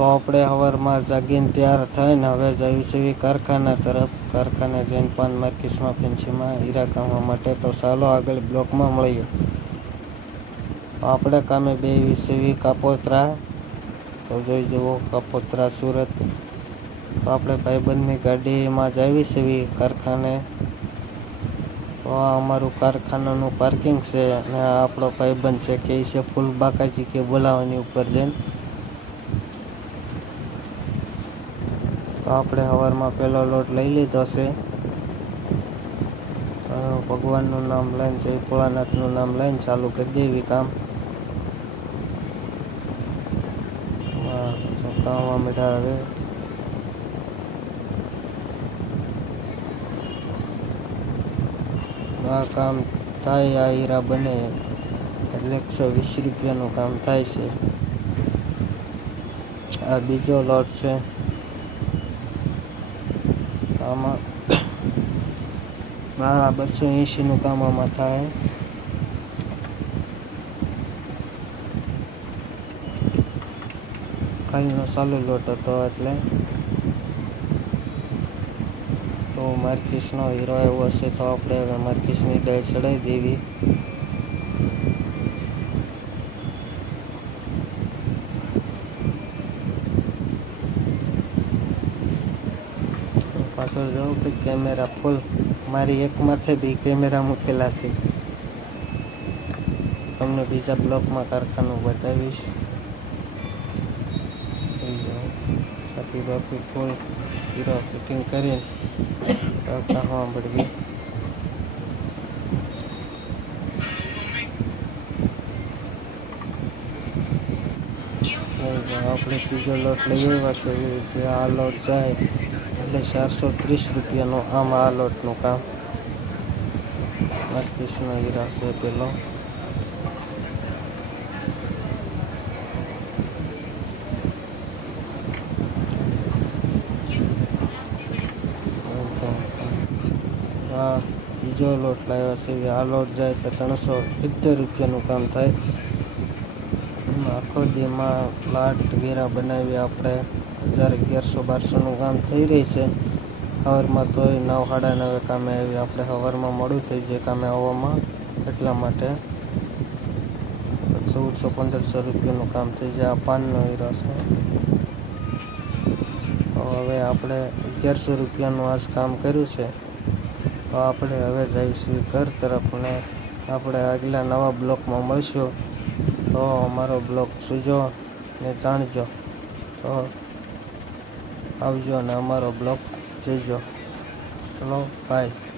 તો આપણે સવારમાં જાગીને તૈયાર થઈને હવે જઈએ છીએ કારખાના તરફ. કારખાને જઈને પાન માર્કેટમાં ફેન્સીમાં હીરા કામવા માટે તો ચાલો આગળ બ્લોકમાં મળીએ. આપણે કામે બે સેવી કાપોત્રા. તો જોઈ જુઓ, કાપોત્રા સુરત. તો આપણે ભાઈબંધની ગાડીમાં જાવી સેવી કારખાને. તો આ અમારું કારખાનાનું પાર્કિંગ છે અને આપણો ભાઈબંધ છે, કે છે ફૂલ બાકાજી કે બોલાવાની ઉપર જઈને. તો આપણે સવારમાં પહેલો લોટ લઈ લીધો છે. ભગવાનનું નામ લઈને જય, ભોળાનાથનું નામ લઈને ચાલુ કરી દેવી કામ. તો મીઠા હવે. આ કામ થાય, આ હીરા બને એટલે એકસો વીસ રૂપિયાનું કામ થાય છે. આ બીજો લોટ છે. આમાં આ બસો એંશીનું કામ આમાં થાય. કાલનો ચાલુ લોટ હતો એટલે. તો માર્કિસનો હીરો એવો હશે તો આપણે હવે માર્કિસની ડાય ચડાવી દેવી. પાછળ જોઉં કે કેમેરા ફૂલ મારી એક માથે બી કેમેરા મૂકેલા છે. તમને બીજા બ્લોકમાં કારખાનું બતાવીશ. જોઈ જાઓ. સાથી બાપુ ફૂલ હીરો ફિટિંગ કરીને કામમાં પડવી આપણે ત્રીજો લોટ લઈ આવ્યા તો એવી રીતે આ લોટ જાય. એટલે ચારસો ત્રીસ રૂપિયાનો આમ આ લોટનું કામ. કૃષ્ણ હીરા છે પેલો. બીજો લોટ લાવ્યો છે. આ લોટ જાય છે ત્રણસો સિત્તેર રૂપિયાનું કામ થાય. આખો દીમાં પ્લાટ વેરા બનાવી આપણે હજાર અગિયારસો, બારસોનું કામ થઈ રહી છે. સવારમાં તોય નવ સાડા નવે કામે આવી. આપણે સવારમાં મોડું થઈ જાય કામે આવવામાં. એટલા માટે ચૌદસો, પંદરસો રૂપિયાનું કામ થઈ જાય. આ પાનનો હીરો છે. હવે આપણે અગિયારસો રૂપિયાનું આજ કામ કર્યું છે. તો આપણે હવે જઈશું ઘર તરફ ને આપણે આગલા નવા બ્લોકમાં મળશું. તો અમારો બ્લોગ સુજો ને જાણજો. તો આવજો અને અમારો બ્લોગ જોઈજો ચલો બાય